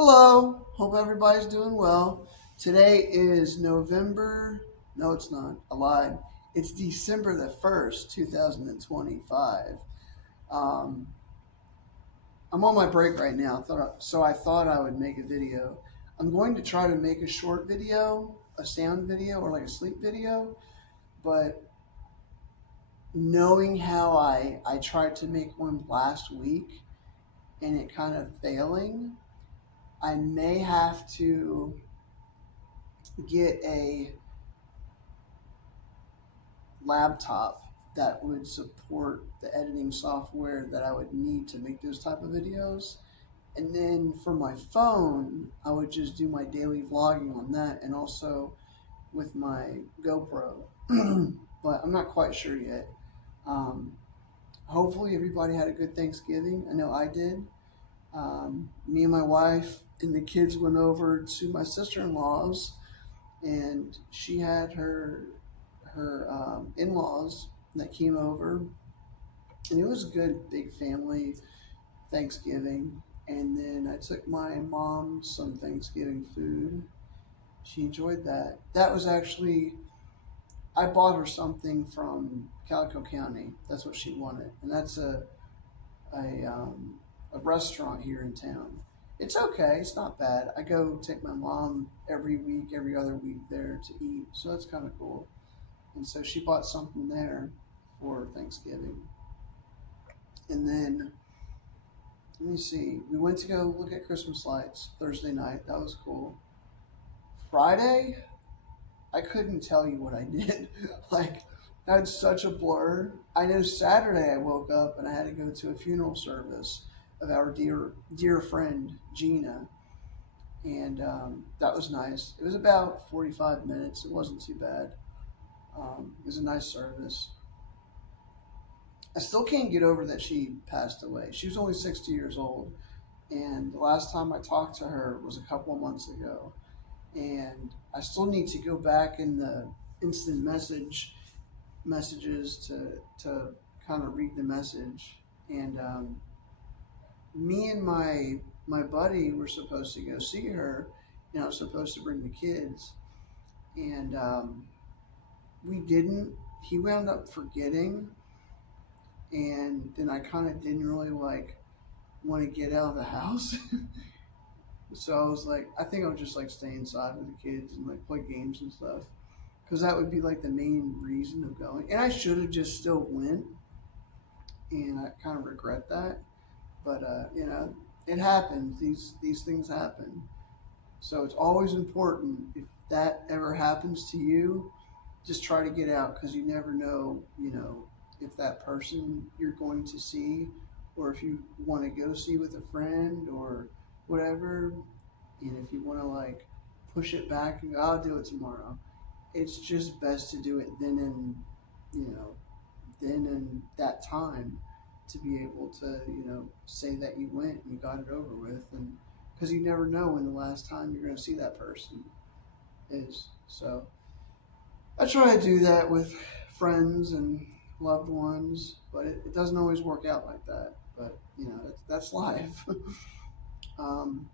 Hello, hope everybody's doing well. Today is November, no, it's not, I lied. It's December the 1st, 2025. Um, I'm on my break right now, so I thought I would make a video. I'm going to try to make a short video, a sound video, or like a sleep video, but knowing how I tried to make one last week and it kind of failing, I may have to get a laptop that would support the editing software that I would need to make those type of videos. And then for my phone, I would just do my daily vlogging on that and also with my GoPro. But I'm not quite sure yet. Um, Hopefully, everybody had a good Thanksgiving. I know I did. Me and my wife and the kids went over to my sister in law's, and she had her in laws that came over, and it was a good big family Thanksgiving. And then I took my mom some Thanksgiving food. She enjoyed that. That was actually I bought her something from Calico County. That's what she wanted, and that's a restaurant here in town. It's okay. It's not bad. I go take my mom every week, every other week there to eat, so that's kind of cool. And so she bought something there for Thanksgiving. And then let me see. We went to go look at Christmas lights Thursday night. That was cool. Friday, I couldn't tell you what I did. Like, that's such a blur. I know Saturday I woke up and I had to go to a funeral service of our dear friend Gina, and that was nice. It was about 45 minutes. It wasn't too bad. It was a nice service. I still can't get over that she passed away. She was only 60 years old, and the last time I talked to her was a couple of months ago. And I still need to go back in the instant messages to kind of read the message. And me and my buddy were supposed to go see her, and I was supposed to bring the kids, and we didn't. He wound up forgetting, and then I kind of didn't really like want to get out of the house. So I was like, I think I'll just like stay inside with the kids and like play games and stuff, because that would be like the main reason of going. And I should have just still went, and I kind of regret that. But it happens. These things happen. So it's always important if that ever happens to you, just try to get out because you never know. If that person you're going to see, or if you want to go see with a friend or whatever, and if you want to like push it back and go, I'll do it tomorrow. It's just best to do it you know, then and that time to be able to, say that you went and you got it over with. And because you never know when the last time you're going to see that person is. So I try to do that with friends and loved ones, but it doesn't always work out like that. But, that's life. um,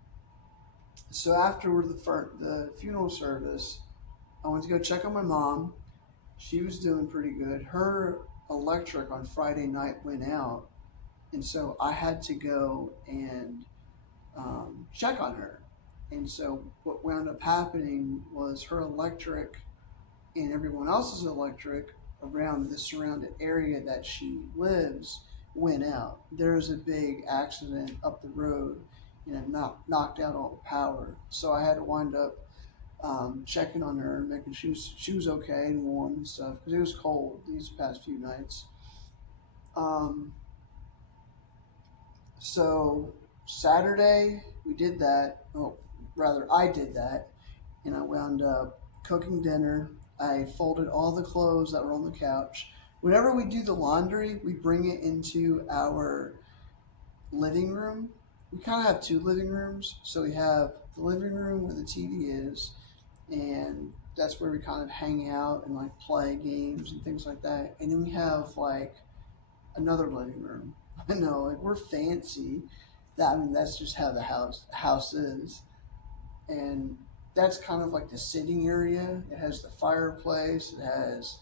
so after the funeral service, I went to go check on my mom. She was doing pretty good. Her electric on Friday night went out, and so I had to go and check on her. And so what wound up happening was her electric and everyone else's electric around the surrounded area that she lives went out. There was a big accident up the road, knocked out all the power. So I had to wind up checking on her and making sure she was okay and warm and stuff because it was cold these past few nights. Um, so Saturday we did that. Oh, rather I did that, and I wound up cooking dinner. I folded all the clothes that were on the couch. Whenever we do the laundry, we bring it into our living room. We kind of have two living rooms. So we have the living room where the TV is, and that's where we kind of hang out and like play games and things like that. And then we have like another living room. I know, like we're fancy, I mean, that's just how the house is, and that's kind of like the sitting area. It has the fireplace. It has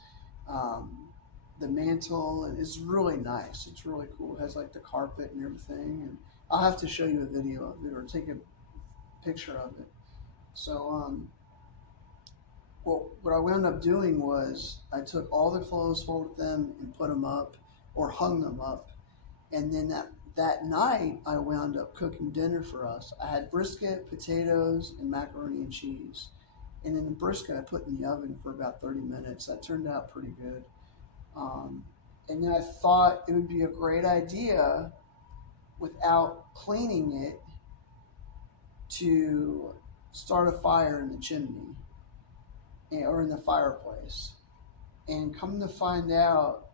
the mantle, and it's really nice. It's really cool. It has like the carpet and everything. And I'll have to show you a video of it or take a picture of it. So, well, what I wound up doing was I took all the clothes, folded them, and put them up or hung them up. And then that night, I wound up cooking dinner for us. I had brisket, potatoes, and macaroni and cheese. And then the brisket I put in the oven for about 30 minutes. That turned out pretty good. Um, and then I thought it would be a great idea without cleaning it to start a fire in the chimney or in the fireplace. And come to find out,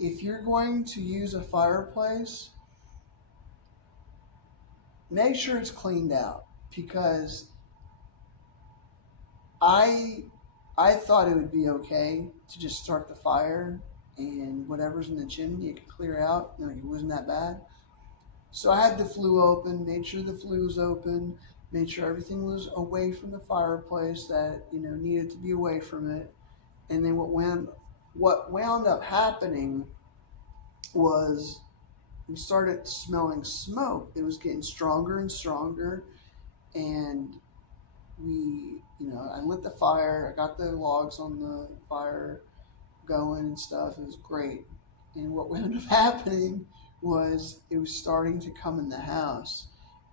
if you're going to use a fireplace, make sure it's cleaned out because I I thought it would be okay to just start the fire and whatever's in the chimney it could clear out. You know, it wasn't that bad. So I had the flue open, made sure the flue was open, made sure everything was away from the fireplace that needed to be away from it. And then what wound up happening was we started smelling smoke. It was getting stronger and stronger, and I lit the fire. I got the logs on the fire going and stuff. It was great. And what wound up happening was it was starting to come in the house,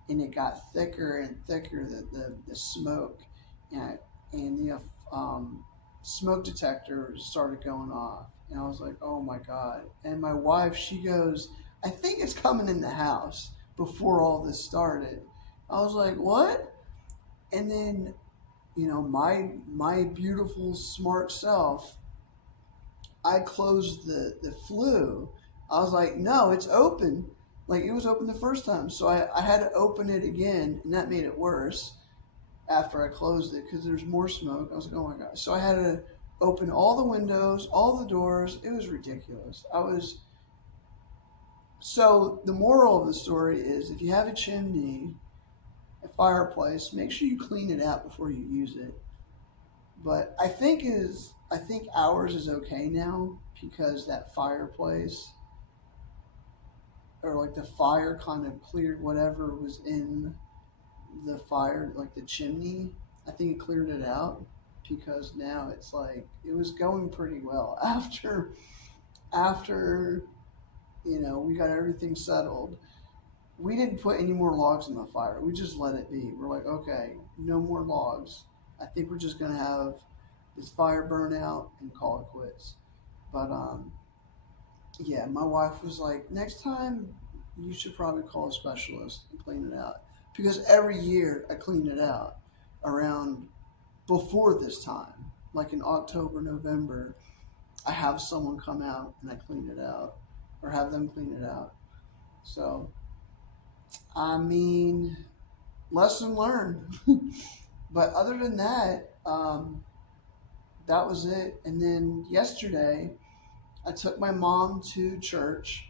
and it got thicker and thicker, the smoke, and the smoke detector started going off. And I was like, oh my God. And my wife, she goes, I think it's coming in the house before all this started. I was like, what? And then, my beautiful smart self, I closed the flue. I was like, no, it's open. Like it was open the first time. So I had to open it again, and that made it worse after I closed it because there's more smoke. I was like, oh my God. So I had to open all the windows, all the doors. It was ridiculous. So the moral of the story is if you have a chimney, a fireplace, make sure you clean it out before you use it. But I think ours is okay now because that fireplace or like the fire kind of cleared whatever was in the fire, like the chimney. I think it cleared it out because now it's like it was going pretty well after we got everything settled. We didn't put any more logs in the fire. We just let it be. We're like, okay, no more logs. I think we're just gonna have this fire burn out and call it quits. But yeah, my wife was like, next time you should probably call a specialist and clean it out because every year I clean it out around before this time, like in October, November. I have someone come out and I clean it out, or have them clean it out. So I mean, lesson learned. But other than that, that was it. And then yesterday, I took my mom to church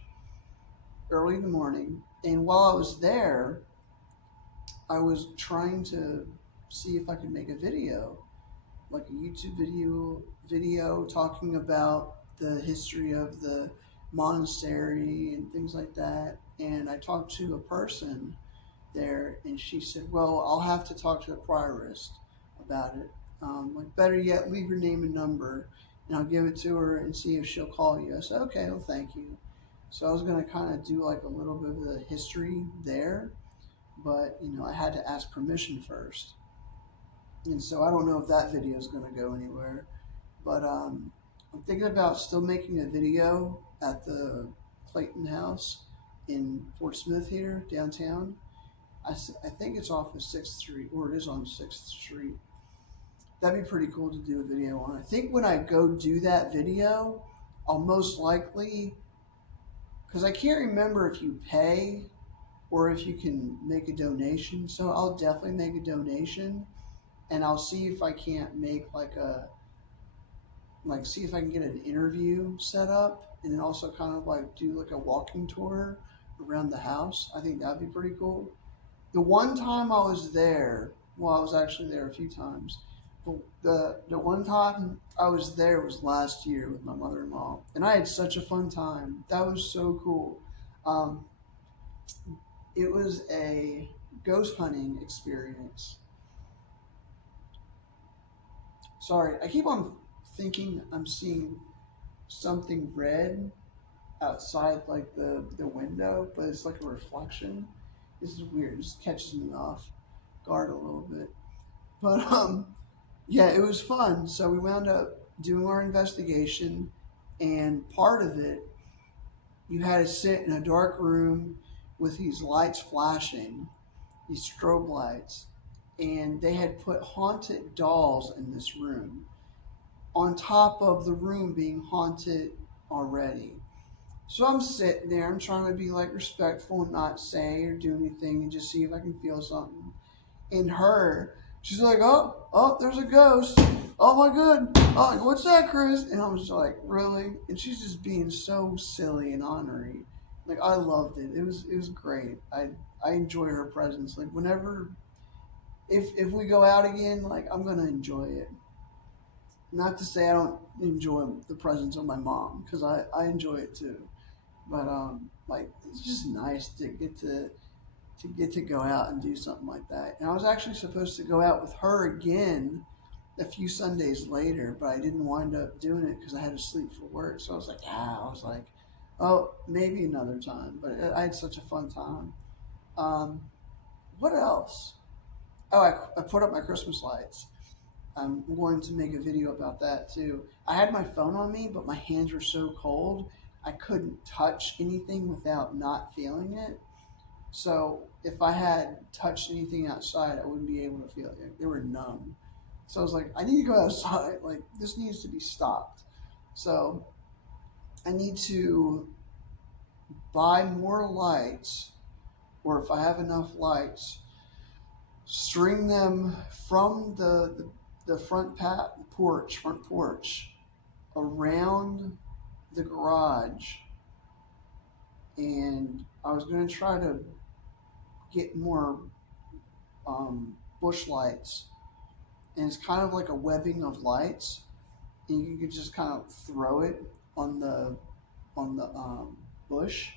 early in the morning. And while I was there, I was trying to see if I could make a video, like a YouTube video talking about the history of the monastery and things like that. And I talked to a person there, and she said, "Well, I'll have to talk to the prioress about it. Like, better yet, leave your name and number, and I'll give it to her and see if she'll call you." I said, "Okay, well, thank you." So I was gonna kind of do like a little bit of the history there, but I had to ask permission first, and so I don't know if that video is gonna go anywhere. But I'm thinking about still making a video at the Clayton House in Fort Smith here downtown. I think it's off of 6th Street, or it is on 6th Street. That'd be pretty cool to do a video on. I think when I go do that video, I'll most likely, because I can't remember if you pay or if you can make a donation. So I'll definitely make a donation, and I'll see if I can't make see if I can get an interview set up, and then also kind of like do like a walking tour around the house. I think that'd be pretty cool. The one time I was there, well, I was actually there a few times. But the one time I was there was last year with my mother in law, and I had such a fun time. That was so cool. Um, it was a ghost hunting experience. Sorry, I keep on thinking I'm seeing something red outside, like the window, but it's like a reflection. This is weird. It just catches me off guard a little bit. But yeah, it was fun. So we wound up doing our investigation, and part of it, you had to sit in a dark room with these lights flashing, these strobe lights, and they had put haunted dolls in this room on top of the room being haunted already. So I'm sitting there, I'm trying to be like respectful and not say or do anything and just see if I can feel something. In her, she's like, oh, there's a ghost. Oh my god. Oh, like, what's that, Chris? And I was like, really? And she's just being so silly and ornery. Like I loved it. It was great. I enjoy her presence. Like whenever if we go out again, like I'm gonna enjoy it. Not to say I don't enjoy the presence of my mom, because I enjoy it too. But like it's just nice to get to go out and do something like that. And I was actually supposed to go out with her again a few Sundays later, but I didn't wind up doing it because I had to sleep for work. So I was like, oh, maybe another time. But I had such a fun time. Um, what else? Oh, I put up my Christmas lights. I'm going to make a video about that too. I had my phone on me, but my hands were so cold, I couldn't touch anything without not feeling it. So if I had touched anything outside, I wouldn't be able to feel it. They were numb. So I was like, I need to go outside. Like this needs to be stopped. So I need to buy more lights, or if I have enough lights, string them from the front porch around the garage. And I was going to try to get more bush lights, and it's kind of like a webbing of lights, and you could just kind of throw it on the bush.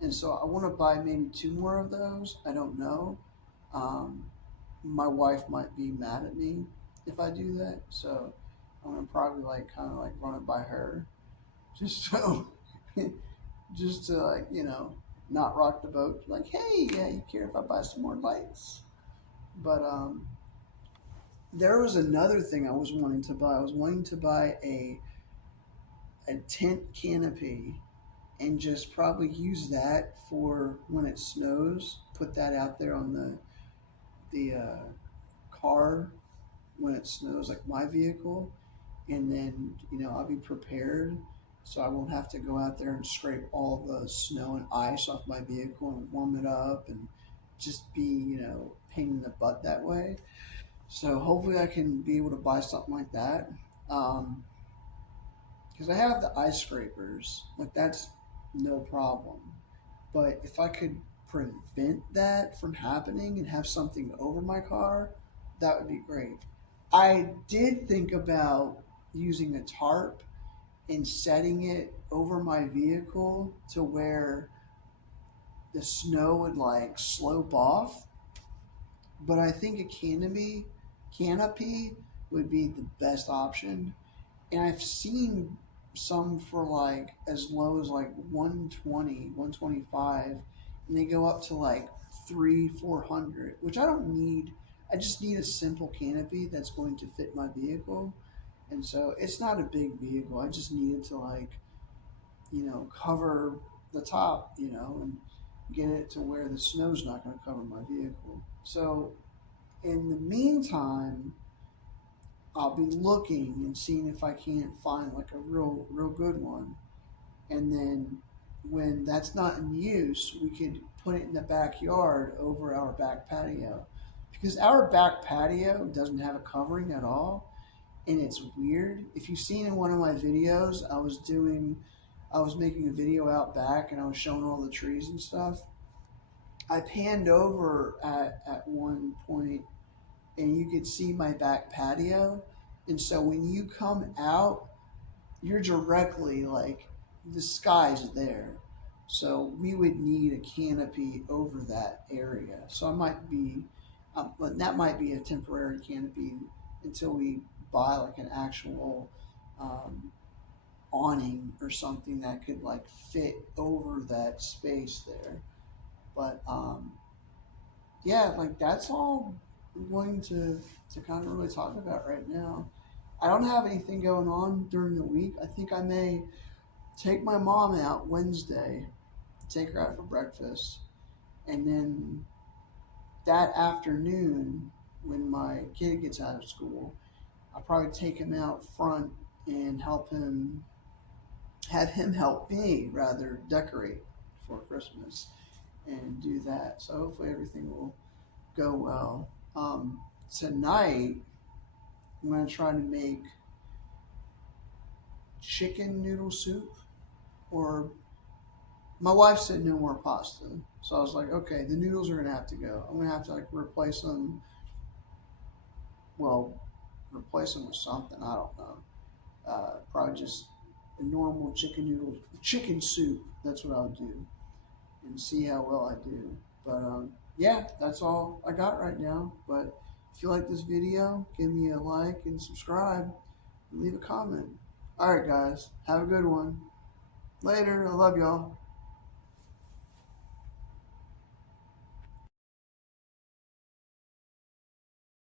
And so I want to buy maybe two more of those. I don't know. Um, my wife might be mad at me if I do that, so I'm gonna probably like kind of like run it by her, just so, just to like not rock the boat. Like, hey, yeah, you care if I buy some more lights? But there was another thing I was wanting to buy. I was wanting to buy a tent canopy and just probably use that for when it snows. Put that out there on the car when it snows, like my vehicle, and then I'll be prepared, so I won't have to go out there and scrape all the snow and ice off my vehicle and warm it up and just be pain in the butt that way. So hopefully I can be able to buy something like that. Um, because I have the ice scrapers, like that's no problem. But if I could prevent that from happening and have something over my car, that would be great. I did think about using a tarp and setting it over my vehicle to where the snow would like slope off, but I think a canopy would be the best option. And I've seen some for like as low as like 120, 125, and they go up to like 300, 400, which I don't need. I just need a simple canopy that's going to fit my vehicle. And so it's not a big vehicle. I just need it to like, cover the top, and get it to where the snow's not going to cover my vehicle. So in the meantime, I'll be looking and seeing if I can't find like a real good one. And then when that's not in use, we could put it in the backyard over our back patio. Because our back patio doesn't have a covering at all, and it's weird. If you've seen in one of my videos, I was doing I was making a video out back and I was showing all the trees and stuff. I panned over at one point and you could see my back patio. And so when you come out, you're directly like the sky's there. So we would need a canopy over that area. So I might be, but that might be a temporary canopy until we buy like an actual um, awning or something that could like fit over that space there. But yeah, like that's all I'm going to kind of really talk about right now. I don't have anything going on during the week. I think I may take my mom out Wednesday, take her out for breakfast, and then that afternoon when my kid gets out of school, I'll probably take him out front and have him help me rather decorate for Christmas and do that. So hopefully everything will go well. Tonight I'm gonna try to make chicken noodle soup, or my wife said no more pasta. So I was like, okay, the noodles are gonna have to go. I'm gonna have to like replace them. Well, replace them with something. I don't know. Probably just a normal chicken soup. That's what I'll do, and see how well I do. But yeah, that's all I got right now. But if you like this video, give me a like and subscribe, and leave a comment. All right, guys, have a good one. Later. I love y'all.